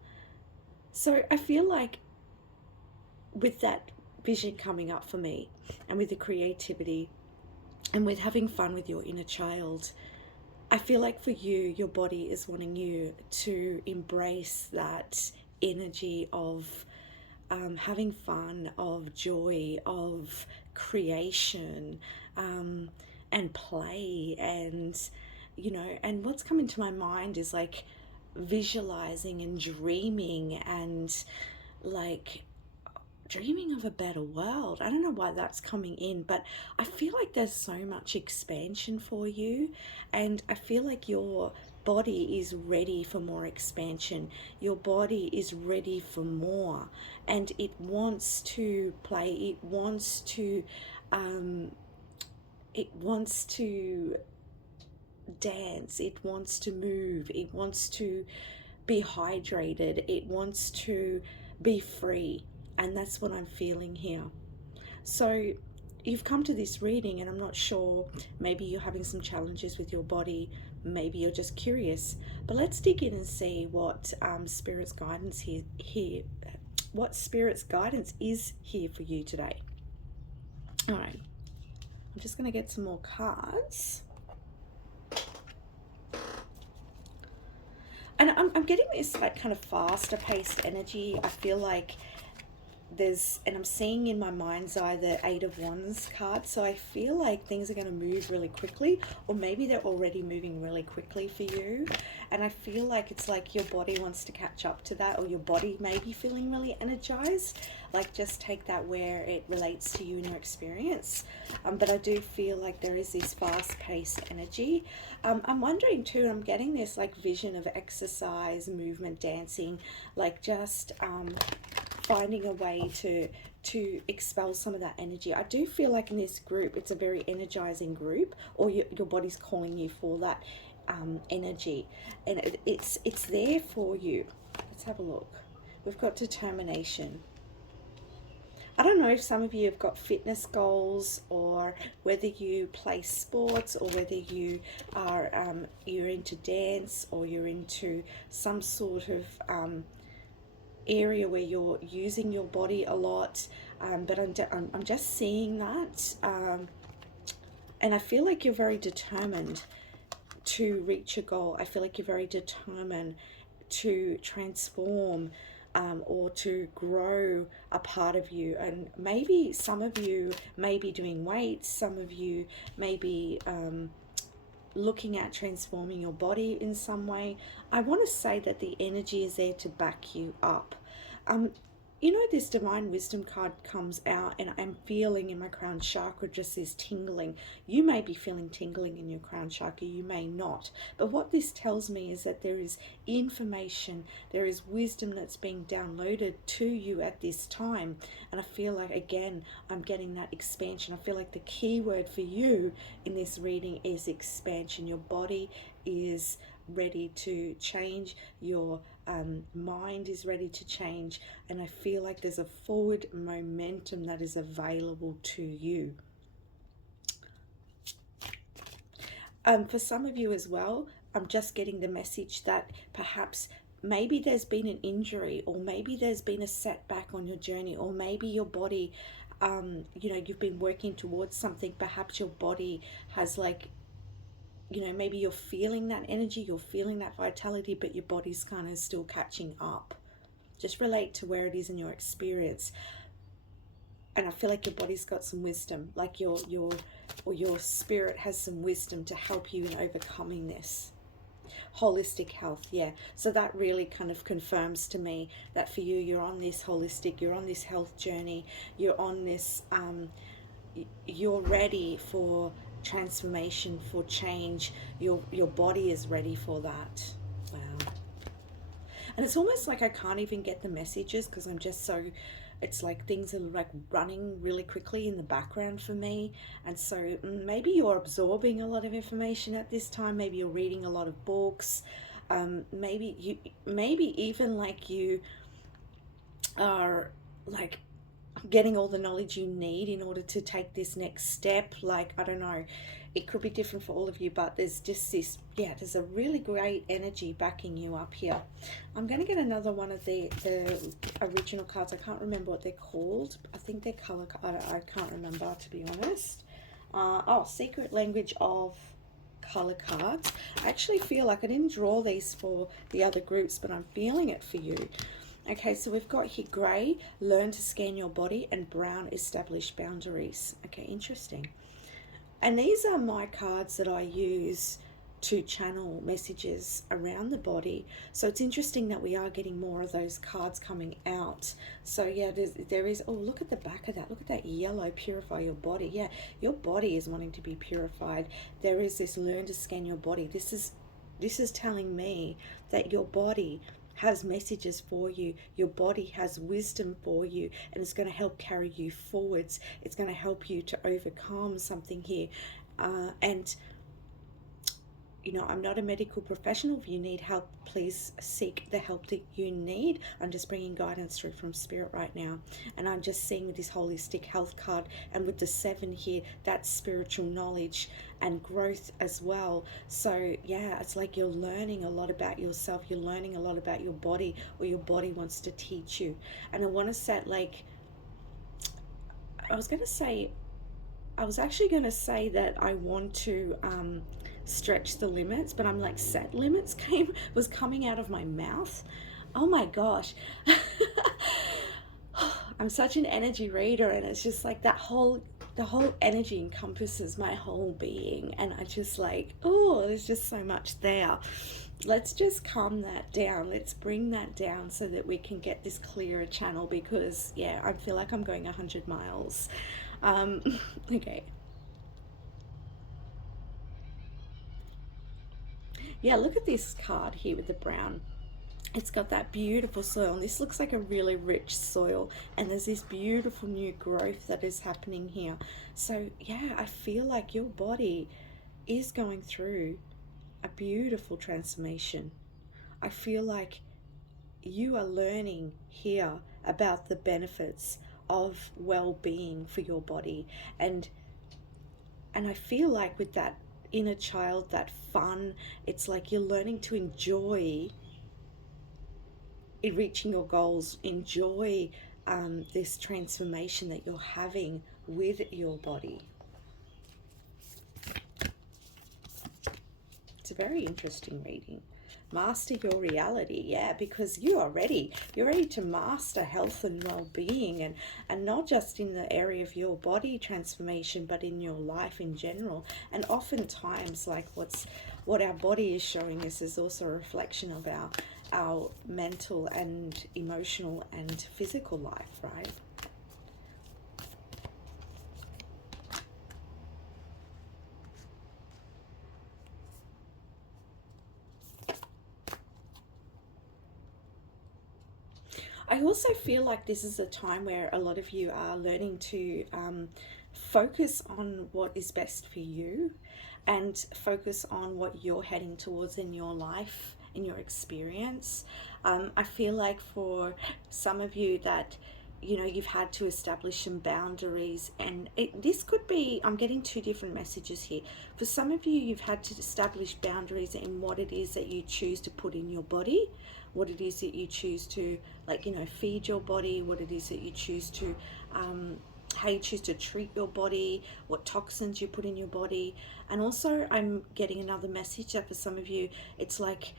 So I feel like with that vision coming up for me, and with the creativity, and with having fun with your inner child, I feel like for you, your body is wanting you to embrace that energy of having fun, of joy, of creation, and play, and and what's coming to my mind is like visualizing and dreaming, and like dreaming of a better world. I don't know why that's coming in, but I feel like there's so much expansion for you, and I feel like your body is ready for more expansion. Your body is ready for more, and it wants to play. It wants to dance. It wants to move. It wants to be hydrated. It wants to be free. And that's what I'm feeling here. So you've come to this reading, and I'm not sure, maybe you're having some challenges with your body, maybe you're just curious, but let's dig in and see what Spirit's guidance what Spirit's guidance is here for you today. All right, I'm just going to get some more cards. And I'm getting this like kind of faster paced energy. I feel like and I'm seeing in my mind's eye the 8 of Wands card, so I feel like things are going to move really quickly, or maybe they're already moving really quickly for you, and I feel like it's like your body wants to catch up to that, or your body may be feeling really energized. Like, just take that where it relates to you and your experience, but I do feel like there is this fast-paced energy. I'm wondering too, I'm getting this like vision of exercise, movement, dancing, like just finding a way to expel some of that energy. I do feel like in this group, it's a very energizing group, or your body's calling you for that energy, and it's there for you. Let's have a look. We've got determination. I don't know if some of you have got fitness goals, or whether you play sports, or whether you are you're into dance, or you're into some sort of area where you're using your body a lot, but I'm just seeing that, and I feel like you're very determined to reach a goal. I feel like you're very determined to transform, or to grow a part of you. And maybe some of you may be doing weights, some of you may be looking at transforming your body in some way. I want to say that the energy is there to back you up. you know, this divine wisdom card comes out and I'm feeling in my crown chakra just this tingling. You may be feeling tingling in your crown chakra, you may not. But what this tells me is that there is information, there is wisdom that's being downloaded to you at this time. And I feel like, again, I'm getting that expansion. I feel like the key word for you in this reading is expansion. Your body is ready to change, your mind is ready to change, and I feel like there's a forward momentum that is available to you. For some of you as well, I'm just getting the message that perhaps maybe there's been an injury, or maybe there's been a setback on your journey, or maybe your body, you know, you've been working towards something. Perhaps your body has, like, you know, maybe you're feeling that energy, you're feeling that vitality, but your body's kind of still catching up. Just relate to where it is in your experience. And I feel like your body's got some wisdom, like your spirit has some wisdom to help you in overcoming this. Holistic health, yeah. So that really kind of confirms to me that for you, you're on this holistic, you're on this health journey, you're on this, you're ready for transformation, for change. Your body is ready for that. Wow. And it's almost like I can't even get the messages because I'm just so, it's like things are like running really quickly in the background for me. And so maybe you're absorbing a lot of information at this time. Maybe you're reading a lot of books. Maybe even like you are like getting all the knowledge you need in order to take this next step. Like, I don't know, it could be different for all of you, but there's just this, yeah, there's a really great energy backing you up here. I'm going to get another one of the original cards. I can't remember what they're called. I think they're color, I can't remember, to be honest. Oh, Secret Language of Color cards. I actually feel like I didn't draw these for the other groups, but I'm feeling it for you. Okay, so we've got here grey, learn to scan your body, and brown, establish boundaries. Okay, interesting. And these are my cards that I use to channel messages around the body. So it's interesting that we are getting more of those cards coming out. So yeah, there is, oh, look at the back of that. Look at that yellow, purify your body. Yeah, your body is wanting to be purified. There is this learn to scan your body. This is telling me that your body has messages for you. Your body has wisdom for you, and it's going to help carry you forwards. It's going to help you to overcome something here. And you know, I'm not a medical professional. If you need help, please seek the help that you need. I'm just bringing guidance through from Spirit right now. And I'm just seeing with this holistic health card and with the 7 here, that's spiritual knowledge and growth as well. So yeah, it's like you're learning a lot about yourself. You're learning a lot about your body, or your body wants to teach you. And I want to set, like, I was actually going to say that I want to stretch the limits, but I'm like, set limits was coming out of my mouth. Oh my gosh. I'm such an energy reader, and it's just like the whole energy encompasses my whole being, and I just like, oh, there's just so much there. Let's just calm that down. Let's bring that down so that we can get this clearer channel, because yeah, I feel like I'm going 100 miles. Okay. Yeah, look at this card here with the brown. It's got that beautiful soil, and this looks like a really rich soil, and there's this beautiful new growth that is happening here. So yeah, I feel like your body is going through a beautiful transformation. I feel like you are learning here about the benefits of well-being for your body, and I feel like with that inner child, that fun, it's like you're learning to enjoy reaching your goals, enjoy this transformation that you're having with your body. It's a very interesting reading. Master your reality, yeah, because you are ready. You're ready to master health and well-being, and not just in the area of your body transformation, but in your life in general. And oftentimes, like what our body is showing us is also a reflection of our mental and emotional and physical life, right? I also feel like this is a time where a lot of you are learning to focus on what is best for you and focus on what you're heading towards in your life, in your experience. I feel like for some of you that, you know, you've had to establish some boundaries, and this could be, I'm getting two different messages here. For some of you, you've had to establish boundaries in what it is that you choose to put in your body, what it is that you choose to, like, you know, feed your body, what it is that you choose to, how you choose to treat your body, what toxins you put in your body. And also I'm getting another message that for some of you, it's like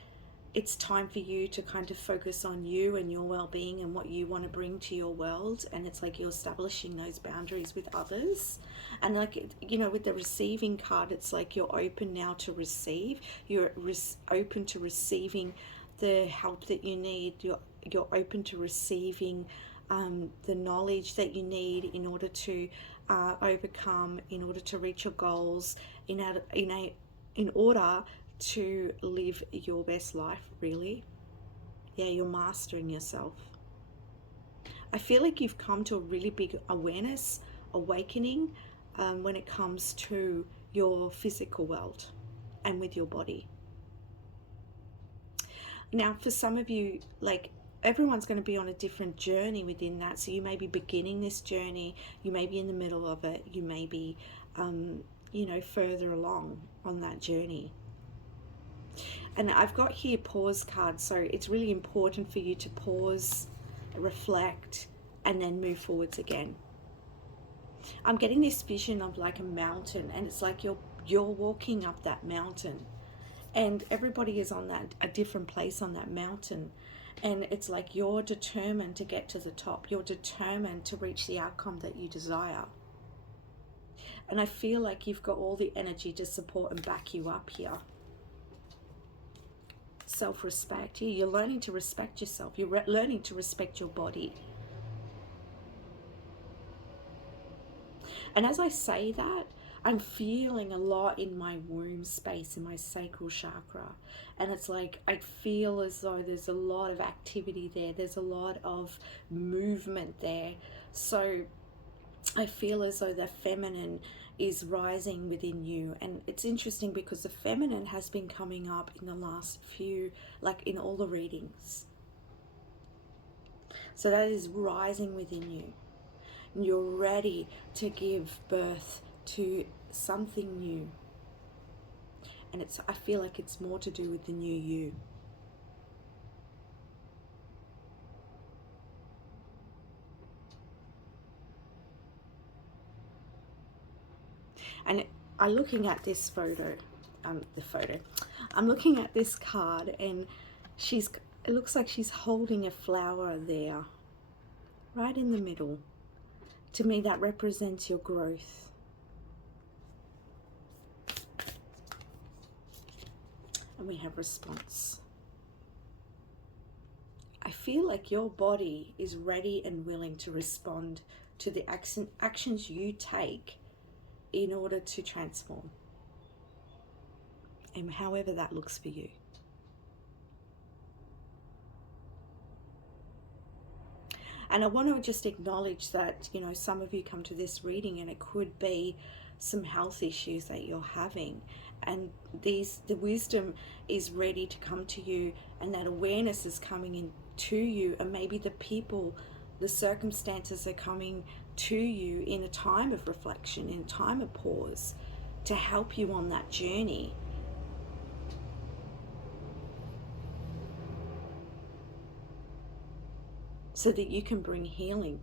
it's time for you to kind of focus on you and your well-being and what you want to bring to your world. And it's like you're establishing those boundaries with others. And like, you know, with the receiving card, it's like you're open now to receive. You're open to receiving the help that you need. You're open to receiving the knowledge that you need in order to overcome, in order to reach your goals, in order to live your best life, really. Yeah, you're mastering yourself. I feel like you've come to a really big awareness, awakening when it comes to your physical world and with your body. Now, for some of you, like, everyone's going to be on a different journey within that. So you may be beginning this journey, you may be in the middle of it, you may be, you know, further along on that journey. And I've got here pause cards, so it's really important for you to pause, reflect, and then move forwards again. I'm getting this vision of like a mountain, and it's like you're walking up that mountain, and everybody is on that a different place on that mountain, and it's like you're determined to get to the top. You're determined to reach the outcome that you desire. And I feel like you've got all the energy to support and back you up here. Self-respect. You're learning to respect yourself. You're learning to respect your body. And as I say that, I'm feeling a lot in my womb space, in my sacral chakra. And it's like I feel as though there's a lot of activity there. There's a lot of movement there. So I feel as though the feminine is rising within you. And it's interesting because the feminine has been coming up in the last few, like in all the readings. So that is rising within you. And you're ready to give birth to something new. And I feel like it's more to do with the new you. And I'm looking at this photo, I'm looking at this card, and it looks like she's holding a flower there, right in the middle. To me, that represents your growth. And we have response. I feel like your body is ready and willing to respond to the actions you take in order to transform, and however that looks for you. And I want to just acknowledge that, you know, some of you come to this reading and it could be some health issues that you're having, and the wisdom is ready to come to you, and that awareness is coming in to you, and maybe the circumstances are coming to you in a time of reflection, in a time of pause, to help you on that journey. So that you can bring healing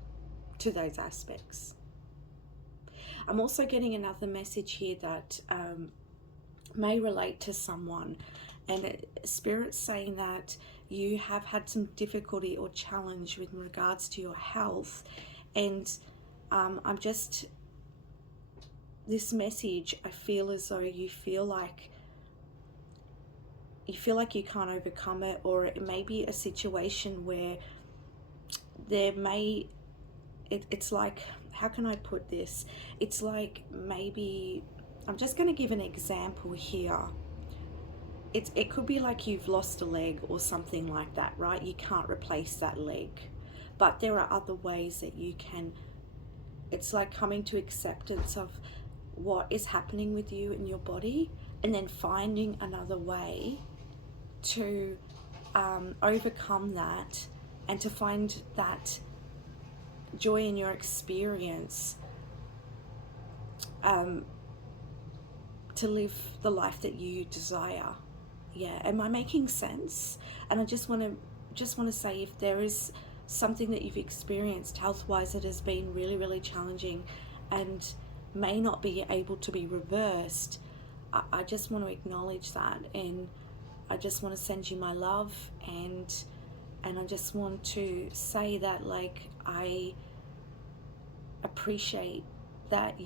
to those aspects. I'm also getting another message here that may relate to someone, and Spirit's saying that you have had some difficulty or challenge with regards to your health, and this message, I feel as though you feel like you feel like you can't overcome it, or it may be a situation where there may, it's like, how can I put this? It's like, maybe, I'm just going to give an example here. It could be like you've lost a leg or something like that, right? You can't replace that leg. But there are other ways that you can, it's like coming to acceptance of what is happening with you in your body, and then finding another way to overcome that, and to find that joy in your experience, to live the life that you desire. Yeah, am I making sense? And I just want to say, if there is something that you've experienced health-wise that has been really, really challenging and may not be able to be reversed, I just want to acknowledge that, and I just want to send you my love, and I just want to say that, like, I appreciate that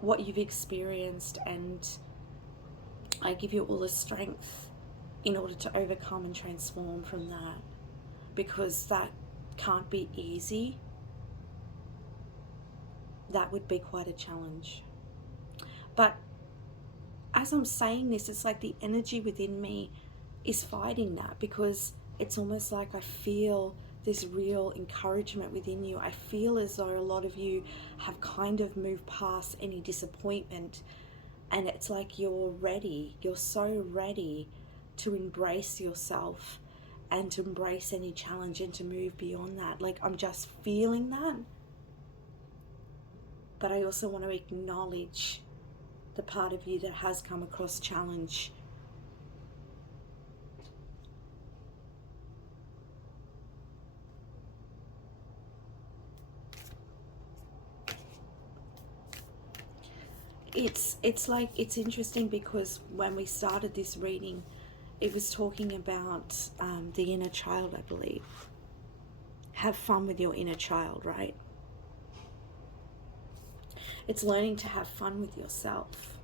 what you've experienced, and I give you all the strength in order to overcome and transform from that, because that can't be easy. That would be quite a challenge. But as I'm saying this, it's like the energy within me is fighting that, because it's almost like I feel this real encouragement within you. I feel as though a lot of you have kind of moved past any disappointment, and it's like you're so ready to embrace yourself and to embrace any challenge and to move beyond that. Like, I'm just feeling that. But I also want to acknowledge the part of you that has come across challenge. It's like, it's interesting, because when we started this reading, it was talking about the inner child, I believe. Have fun with your inner child, right? It's learning to have fun with yourself.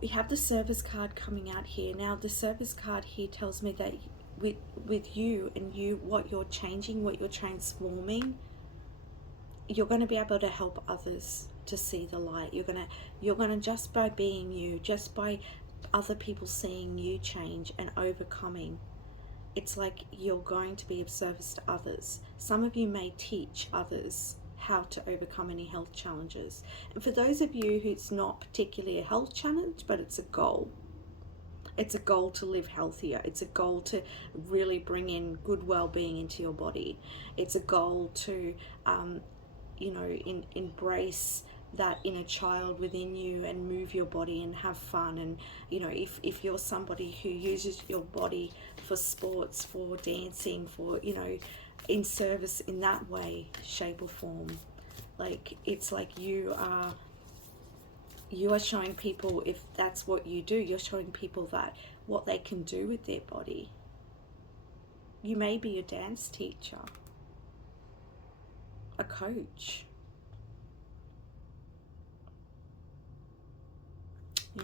We have the service card coming out here. Now, the service card here tells me that with you and what you're changing, what you're transforming, you're going to be able to help others to see the light. You're gonna just by being you, just by other people seeing you change and overcoming, it's like you're going to be of service to others. Some of you may teach others how to overcome any health challenges. And for those of you who's not particularly a health challenge, but it's a goal. It's a goal to live healthier. It's a goal to really bring in good well-being into your body. It's a goal to, embrace that inner child within you and move your body and have fun. And, if you're somebody who uses your body for sports, for dancing, for, in service in that way, shape or form, like, it's like you are showing people, if that's what you do, you're showing people that what they can do with their body. You may be a dance teacher, a coach. Yeah.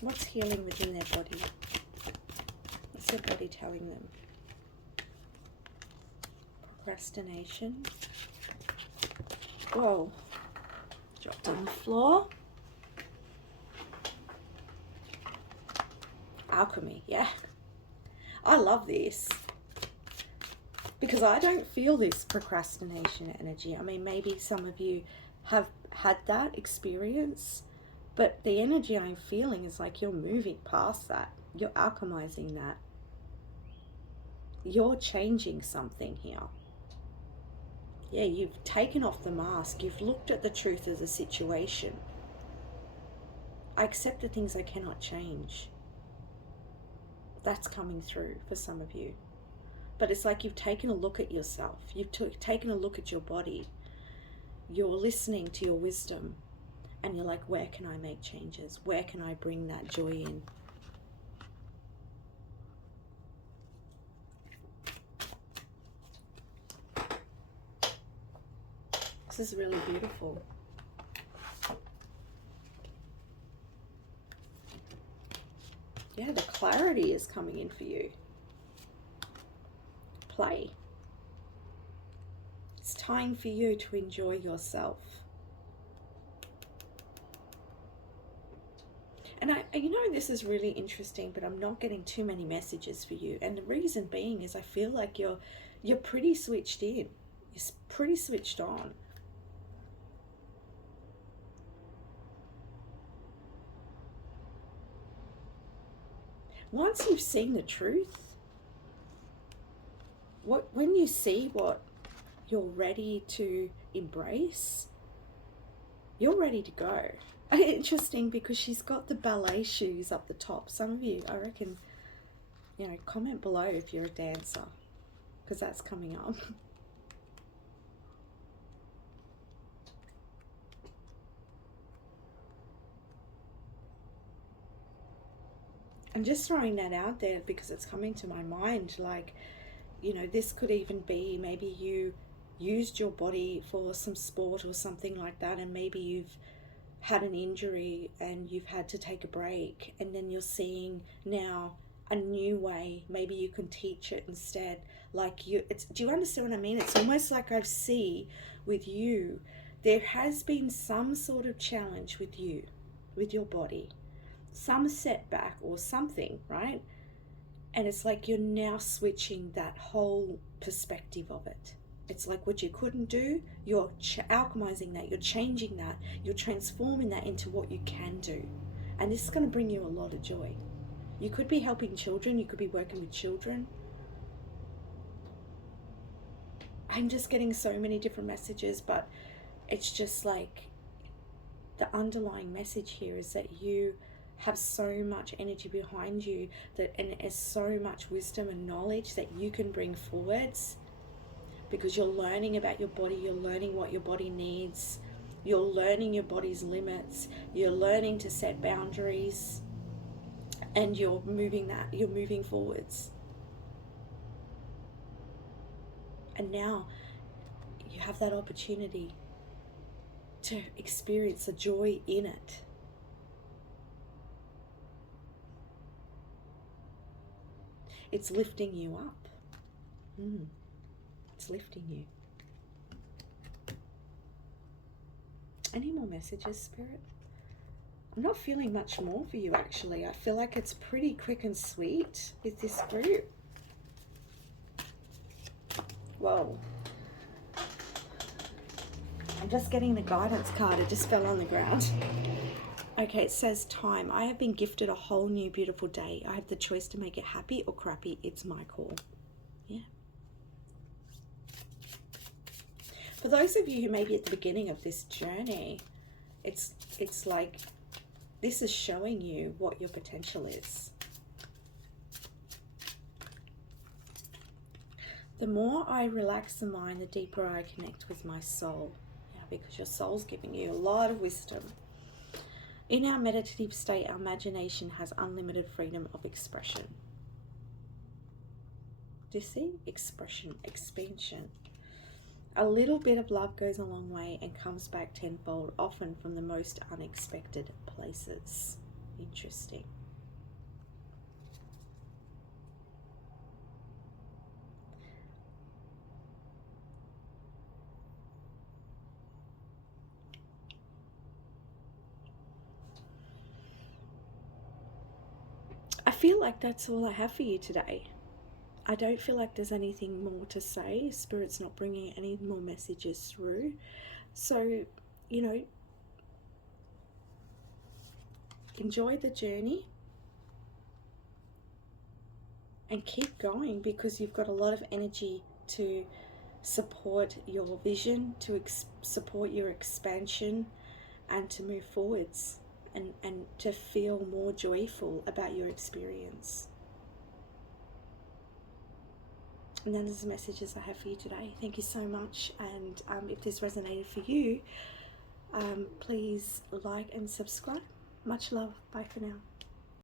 What's healing within their body? What's their body telling them? Procrastination. Whoa. Dropped on the floor. Alchemy, yeah. I love this, because I don't feel this procrastination energy. I mean, maybe some of you have had that experience, but the energy I'm feeling is like you're moving past that. You're alchemizing that. You're changing something here. Yeah, you've taken off the mask. You've looked at the truth of the situation. I accept the things I cannot change. That's coming through for some of you. But it's like you've taken a look at yourself. You've taken a look at your body. You're listening to your wisdom. And you're like, where can I make changes? Where can I bring that joy in? This is really beautiful. Yeah, the clarity is coming in for you. Play. It's time for you to enjoy yourself. And you know, this is really interesting, but I'm not getting too many messages for you. And the reason being is I feel like you're pretty switched in. You're pretty switched on. Once you've seen the truth, when you see what you're ready to embrace, you're ready to go. Interesting, because she's got the ballet shoes up the top. Some of you, I reckon, you know, comment below if you're a dancer, because that's coming up. I'm just throwing that out there because it's coming to my mind. Like, you know, this could even be maybe you used your body for some sport or something like that, and maybe you've had an injury and you've had to take a break, and then you're seeing now a new way. Maybe you can teach it instead. Like do you understand what I mean? It's almost like I see with you, there has been some sort of challenge with you, with your body, some setback or something, right? And it's like you're now switching that whole perspective of it. It's like what you couldn't do, you're alchemizing that, you're changing that, you're transforming that into what you can do. And this is going to bring you a lot of joy. You could be helping children, you could be working with children. I'm just getting so many different messages, but it's just like the underlying message here is that you have so much energy behind you, and there's so much wisdom and knowledge that you can bring forwards, because you're learning about your body, you're learning what your body needs, you're learning your body's limits, you're learning to set boundaries, and you're moving forwards. And now you have that opportunity to experience the joy in it. It's lifting you up. It's lifting you. Any more messages, Spirit? I'm not feeling much more for you, actually. I feel like it's pretty quick and sweet with this group. Whoa. I'm just getting the guidance card. It just fell on the ground. Okay, it says time. I have been gifted a whole new beautiful day. I have the choice to make it happy or crappy. It's my call. Yeah. For those of you who may be at the beginning of this journey, it's like this is showing you what your potential is. The more I relax the mind, the deeper I connect with my soul. Yeah, because your soul's giving you a lot of wisdom. In our meditative state, our imagination has unlimited freedom of expression. Do you see? Expression, expansion. A little bit of love goes a long way and comes back tenfold, often from the most unexpected places. Interesting. I feel like that's all I have for you today. I don't feel like there's anything more to say. Spirit's not bringing any more messages through. So, you know, enjoy the journey and keep going, because you've got a lot of energy to support your vision, to support your expansion, and to move forwards and to feel more joyful about your experience. And that is the messages I have for you today. Thank you so much. And if this resonated for you, please like and subscribe. Much love. Bye for now.